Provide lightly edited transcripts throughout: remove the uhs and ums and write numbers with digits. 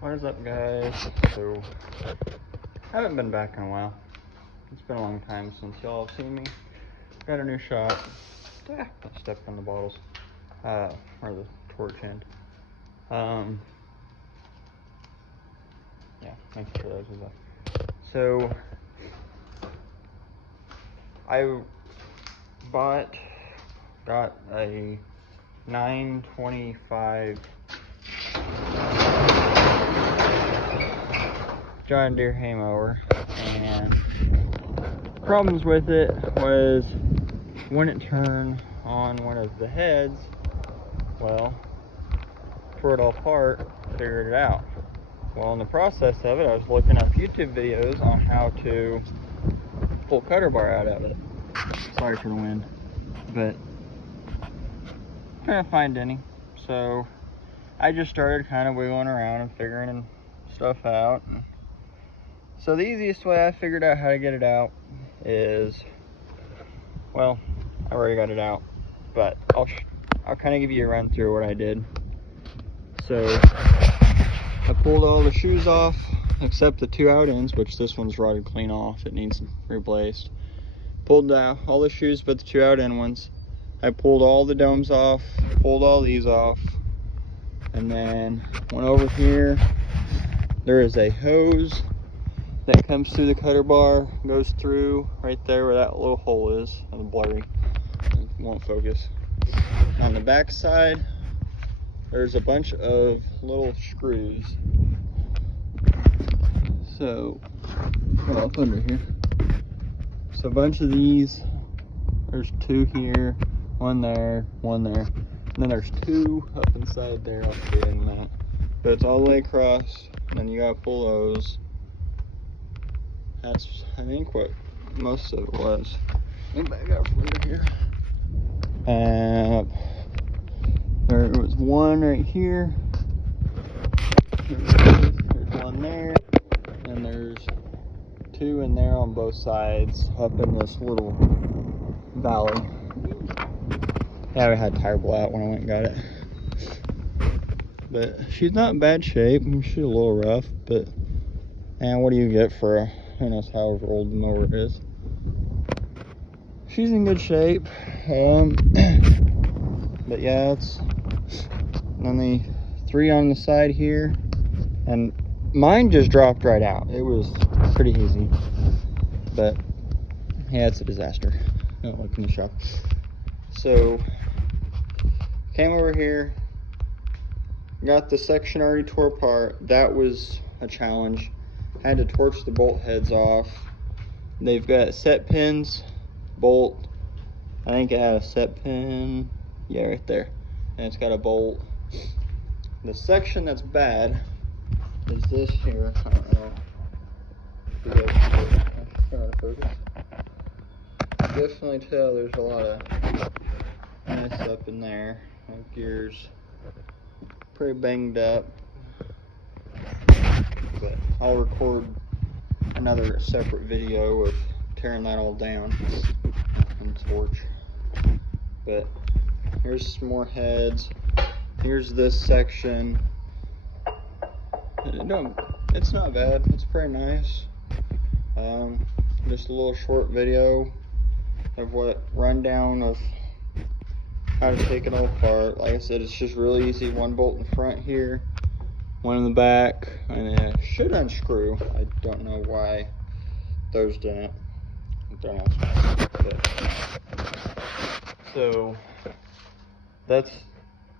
What is up, guys? So, I haven't been back in a while. It's been a long time since y'all have seen me. Got a new shop. I stepped on the bottles. Or the torch end. Yeah, make sure those are there. So, I got a 925 John Deere hay mower, and problems with it was when it turned on one of the heads, well, tore it all apart, figured it out. Well, in the process of it, I was looking up YouTube videos on how to pull cutter bar out of it. Sorry for the wind, but couldn't find any. So I just started kind of wiggling around and figuring stuff out. So the easiest way I figured out how to get it out is, well, I already got it out, but I'll kind of give you a run through what I did. So I pulled all the shoes off except the two out ends, which this one's rotted clean off. It needs replaced. Pulled out all the shoes but the two out end ones. I pulled all the domes off, pulled all these off, and then went over here. There is a hose that comes through the cutter bar, goes through right there where that little hole is. It's blurry, it won't focus. On the back side, there's a bunch of little screws. So, up under here. So a bunch of these. There's two here, one there, one there. And then there's two up inside there. I'll show you in a minute. But it's all the way across, and then you gotta pull those. That's, I think, what most of it was. Let me back out from under here. And there was one right here. There's one there. And there's two in there on both sides, up in this little valley. Yeah, we had tire blowout when I went and got it. But she's not in bad shape. She's a little rough, but man, what do you get for a, who knows however old the mower is. She's in good shape. But yeah, it's only three on the side here, and mine just dropped right out. It was pretty easy, but yeah, it's a disaster. Don't look in the shop. So came over here, got the section already tore apart. That was a challenge. Had to torch the bolt heads off. They've got set pins, bolt. I think it had a set pin, yeah, right there, and it's got a bolt. The section that's bad is this here. I don't know if you guys can see it. I'm trying to focus. Definitely tell there's a lot of mess up in there. My gears pretty banged up, but I'll record another separate video of tearing that all down and torch. But here's some more heads. Here's this section. It's not bad. It's pretty nice. Just a little short video of what rundown of how to take it all apart. Like I said, it's just really easy. One bolt in the front here, one in the back, and it should unscrew. I don't know why those didn't. They're not supposed to. So that's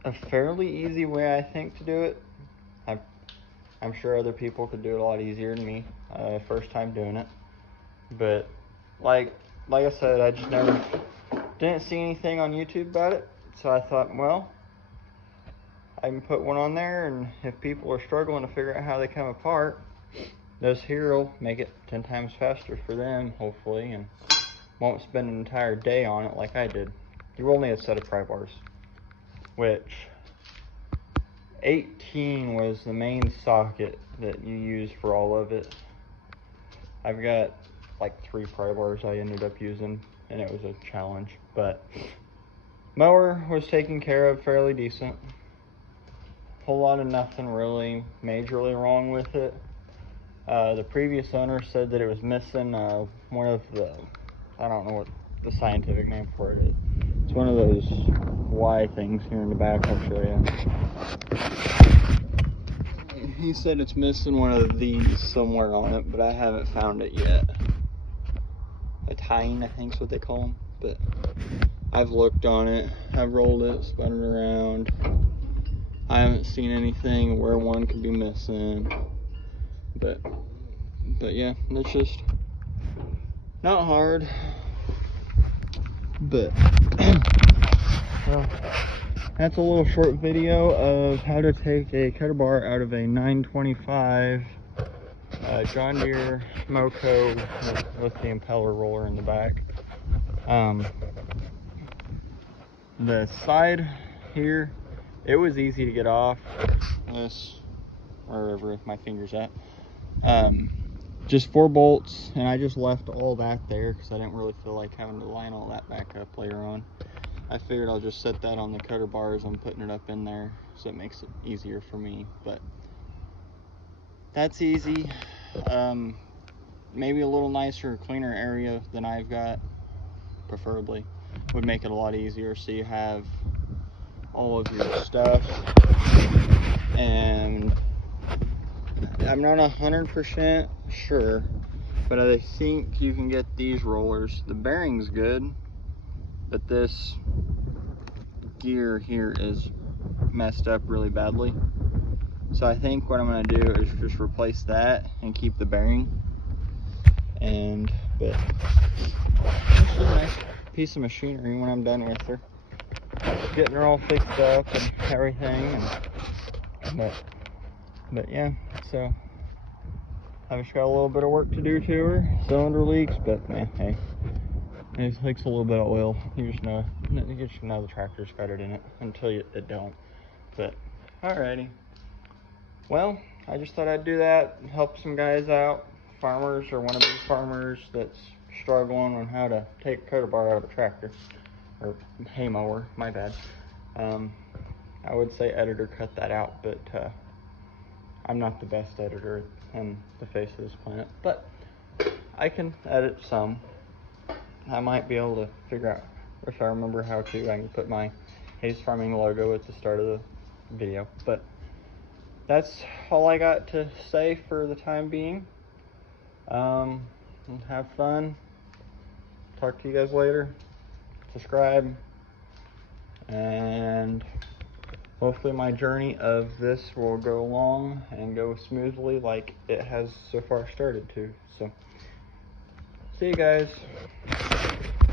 a fairly easy way, I think, to do it. I'm sure other people could do it a lot easier than me. First time doing it, but like I said, I just didn't see anything on YouTube about it, so I thought, well, I can put one on there, and if people are struggling to figure out how they come apart, this here will make it 10 times faster for them, hopefully, and won't spend an entire day on it like I did. You only need a set of pry bars, which 18 was the main socket that you use for all of it. I've got like 3 pry bars I ended up using, and it was a challenge, but mower was taken care of fairly decent. whole lot of nothing really majorly wrong with it. The previous owner said that it was missing one of the, I don't know what the scientific name for it is. It's one of those Y things here in the back. I'll show you. He said it's missing one of these somewhere on it, but I haven't found it yet. A tine, I think is what they call them. But I've looked on it, I've rolled it, spun it around. I haven't seen anything where one could be missing. But yeah, that's just not hard. But well, that's a little short video of how to take a cutter bar out of a 925 John Deere Moco with the impeller roller in the back. The side here, it was easy to get off. This, wherever my finger's at. Just 4 bolts, and I just left all that there because I didn't really feel like having to line all that back up later on. I figured I'll just set that on the cutter bar as I'm putting it up in there, so it makes it easier for me. But that's easy. Maybe a little nicer, cleaner area than I've got, preferably, would make it a lot easier, so you have all of your stuff. And I'm not 100% sure, but I think you can get these rollers. The bearing's good, but this gear here is messed up really badly. So I think what I'm going to do is just replace that and keep the bearing. But it's a nice piece of machinery when I'm done with her. Getting her all fixed up and everything. But yeah, so I've just got a little bit of work to do to her. Cylinder leaks, but man, hey, it takes a little bit of oil. You just know the tractor's got it in it until it don't. But alrighty. Well, I just thought I'd do that, help some guys out, farmers or wannabe farmers that's struggling on how to take a cutter bar out of a tractor or hay mower. My bad. I would say editor cut that out, but I'm not the best editor on the face of this planet, but I can edit some. I might be able to figure out, if I remember how to, I can put my Haze Farming logo at the start of the video. But that's all I got to say for the time being. Have fun. Talk to you guys later. Subscribe. And hopefully my journey of this will go long and go smoothly like it has so far started to. So, see you guys.